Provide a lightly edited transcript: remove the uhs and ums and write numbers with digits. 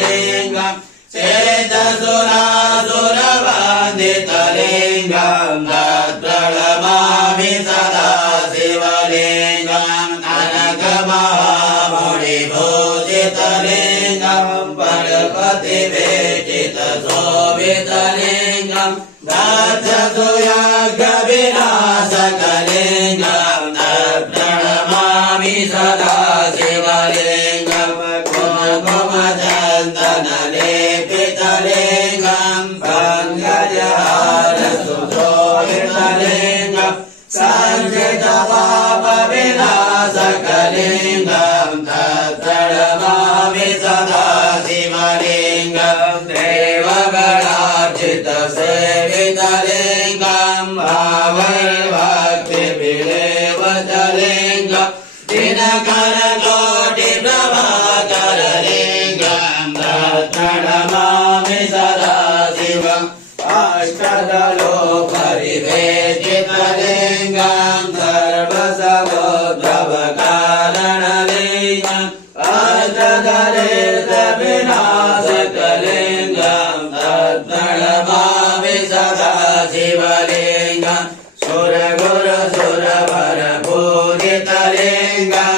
लिंगम चेतसुरासुरवन्दितलिंगम तत्प्रणमामि सदा शिवलिंगम कनकमहामणिभूषितलिंगम पशुपतिवेष्टितशोभितलिंगम दक्षसुयाज्ञविनाशकलिंगम तत्प्रणमामि सदा शिवलिंगम कुङ्कुमचन्दनलेपितलिंगम पङ्कजहारसुशोभितलिंगम संस्कृतपापविनाशकलिंगम तत्प्रणमामि सदा शिवलिंगम देवगणार्चितसेवितलिंगम भावैर्भक्तिभिरेवतलिंगम दिनकरकोटिप्रभाकरलिंगम तत्प्रणमामि सदा शिवम् अष्टदलोपरिवेष्टितलिंगम सर्वसमुद्भवकारणलिंगम अष्टदलेशविनाशकलिंगम तत्प्रणमामि सदा शिवलिंगम सुरगुरुसुरवरपूजितलिंगम